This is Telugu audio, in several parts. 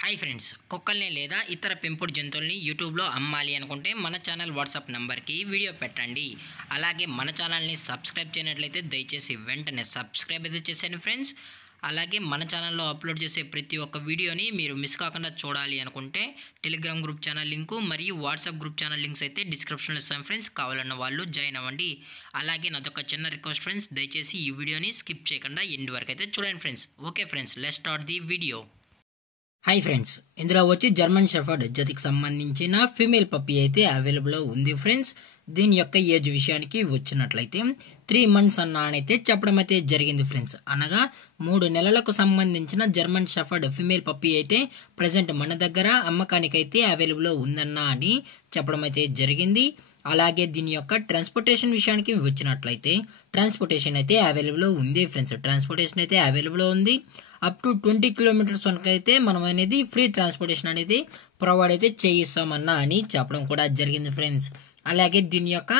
హాయ్ ఫ్రెండ్స్, కుక్కల్ని లేదా ఇతర పెంపుడు జంతువుల్ని యూట్యూబ్లో అమ్మాలి అనుకుంటే మన ఛానల్ వాట్సాప్ నెంబర్కి వీడియో పెట్టండి. అలాగే మన ఛానల్ని సబ్స్క్రైబ్ చేయనట్లయితే దయచేసి వెంటనే సబ్స్క్రైబ్ అయితే చేసేయండి ఫ్రెండ్స్. అలాగే మన ఛానల్లో అప్లోడ్ చేసే ప్రతి ఒక్క వీడియోని మీరు మిస్ కాకుండా చూడాలి అనుకుంటే టెలిగ్రామ్ గ్రూప్ ఛానల్ లింకు మరియు వాట్సాప్ గ్రూప్ ఛానల్ లింక్స్ అయితే డిస్క్రిప్షన్లో ఇస్తాం ఫ్రెండ్స్. కావాలన్న వాళ్ళు జాయిన్ అవ్వండి. అలాగే నాదొక చిన్న రిక్వెస్ట్ ఫ్రెండ్స్, దయచేసి ఈ వీడియోని స్కిప్ చేయకుండా ఎండ్ వరకు అయితే చూడండి friends. Okay friends, let's start the video. Hi friends, ఇందులో వచ్చి జర్మన్ షెఫర్డ్ జతికి సంబంధించిన ఫీమేల్ పప్పీ అయితే అవైలబుల్ ఉంది ఫ్రెండ్స్. దీని యొక్క ఏజ్ విషయానికి వచ్చినట్లయితే 3 months అయితే చెప్పడం అయితే జరిగింది ఫ్రెండ్స్. అనగా 3 నెలలకు సంబంధించిన జర్మన్ షెఫర్డ్ ఫీమేల్ పప్పీ అయితే ప్రజెంట్ మన దగ్గర అమ్మకానికైతే అవైలబుల్ ఉందన్నా అని చెప్పడం అయితే జరిగింది. అలాగే దీని యొక్క ట్రాన్స్పోర్టేషన్ విషయానికి వచ్చినట్లయితే ట్రాన్స్పోర్టేషన్ అయితే అవైలబుల్ ఉంది ఫ్రెండ్స్. ట్రాన్స్పోర్టేషన్ అయితే అవైలబుల్ ఉంది. అప్ టు 20 kilometers వరకు అయితే మనం అనేది ఫ్రీ ట్రాన్స్పోర్టేషన్ అనేది ప్రొవైడ్ అయితే చేయిస్తామన్నా అని చెప్పడం కూడా జరిగింది ఫ్రెండ్స్. అలాగే దీని యొక్క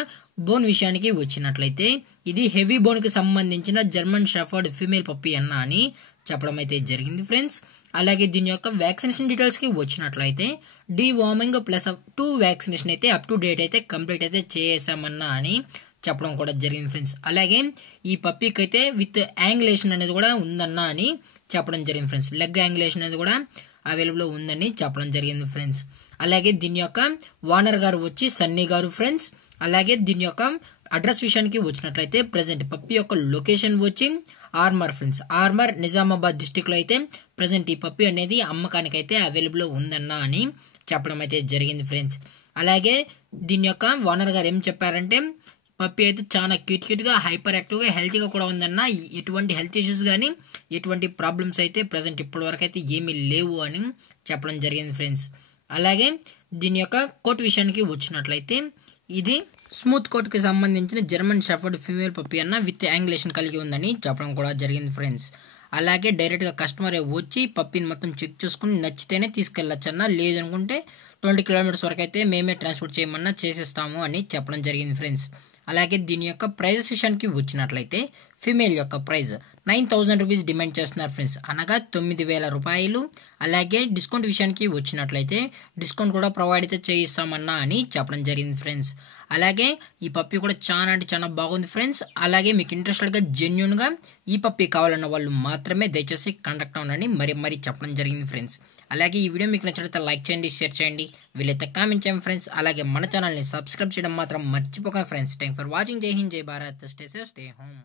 బోన్ విషయానికి వచ్చినట్లయితే ఇది హెవీ బోన్ కి సంబంధించిన జర్మన్ షెఫర్డ్ ఫీమేల్ పప్పీ అన్న అని చెప్పడం అయితే జరిగింది ఫ్రెండ్స్. అలాగే దీని యొక్క వ్యాక్సినేషన్ డీటెయిల్స్ కి వచ్చినట్లయితే డీవార్మింగ్ ప్లస్ 2 వ్యాక్సినేషన్ అయితే అప్ టు డేట్ అయితే కంప్లీట్ అయితే చేసామన్నా అని చెప్పడం కూడా జరిగింది ఫ్రెండ్స్. అలాగే ఈ పప్పీకి అయితే విత్ యాంగులేషన్ అనేది కూడా ఉందన్నా అని చెప్పడం జరిగింది ఫ్రెండ్స్. లెగ్ యాంగులేషన్ అనేది కూడా అవైలబుల్ ఉందని చెప్పడం జరిగింది ఫ్రెండ్స్. అలాగే దీని యొక్క ఓనర్ గారు వచ్చి సన్నీ గారు ఫ్రెండ్స్. అలాగే దీని యొక్క అడ్రస్ విషయానికి వచ్చినట్లయితే ప్రెసెంట్ పప్పీ యొక్క లొకేషన్ వచ్చి ఆర్మర్ ఫ్రెండ్స్. ఆర్మర్ నిజామాబాద్ డిస్టిక్ లో అయితే ప్రెసెంట్ ఈ పప్పీ అనేది అమ్మకానికి అయితే అవైలబుల్ ఉందన్నా అని చెప్పడం అయితే జరిగింది ఫ్రెండ్స్. అలాగే దీని యొక్క ఓనర్ గారు ఏం చెప్పారంటే పప్పీ అయితే చాలా క్యూట్ గా హైపర్ యాక్టివ్ గా హెల్తీగా కూడా ఉందన్న. ఎటువంటి హెల్త్ ఇష్యూస్ కానీ ఎటువంటి ప్రాబ్లమ్స్ అయితే ప్రెసెంట్ ఇప్పటి వరకు అయితే ఏమీ లేవు అని చెప్పడం జరిగింది ఫ్రెండ్స్. అలాగే దీని యొక్క కోట్ విషయానికి వచ్చినట్లయితే ఇది స్మూత్ కోట్ కి సంబంధించిన జర్మన్ షెఫర్డ్ ఫీమేల్ పప్పీ అన్న విత్ యాంగులేషన్ కలిగి ఉందని చెప్పడం కూడా జరిగింది ఫ్రెండ్స్. అలాగే డైరెక్ట్ గా కస్టమర్ వచ్చి పప్పీని మొత్తం చెక్ చేసుకుని నచ్చితేనే తీసుకెళ్లొచ్చు అన్న, లేదనుకుంటే 20 kilometers వరకు అయితే మేమే ట్రాన్స్పోర్ట్ చేయమన్నా చేసేస్తాము అని చెప్పడం జరిగింది ఫ్రెండ్స్. అలాగే దీని యొక్క ప్రైజెస్ విషయానికి వచ్చినట్లయితే ఫీమేల్ యొక్క ప్రైజ్ 9,000 రూపీస్ డిమాండ్ చేస్తున్నారు ఫ్రెండ్స్, అనగా 9,000 రూపాయలు. అలాగే డిస్కౌంట్ విషయానికి వచ్చినట్లయితే డిస్కౌంట్ కూడా ప్రొవైడ్ అయితే చేయిస్తామన్నా అని చెప్పడం జరిగింది ఫ్రెండ్స్. అలాగే ఈ పప్పీ కూడా చాలా అంటే చాలా బాగుంది ఫ్రెండ్స్. అలాగే మీకు ఇంట్రెస్టెడ్ గా జెన్యున్ గా ఈ పప్పీ కావాలన్న వాళ్ళు మాత్రమే దయచేసి కాంటాక్ట్ అవ్వండి మరీ చెప్పడం జరిగింది ఫ్రెండ్స్. అలాగే ఈ వీడియో మీకు నచ్చినట్లయితే లైక్ చేయండి, షేర్ చేయండి, వీలైతే కామెంట్ చేయండి ఫ్రెండ్స్. అలాగే మన ఛానల్ని సబ్స్క్రైబ్ చేయడం మాత్రం మర్చిపోకండి ఫ్రెండ్స్. Thank for watching. జై హింద్, జై Bharat, stay safe, stay home.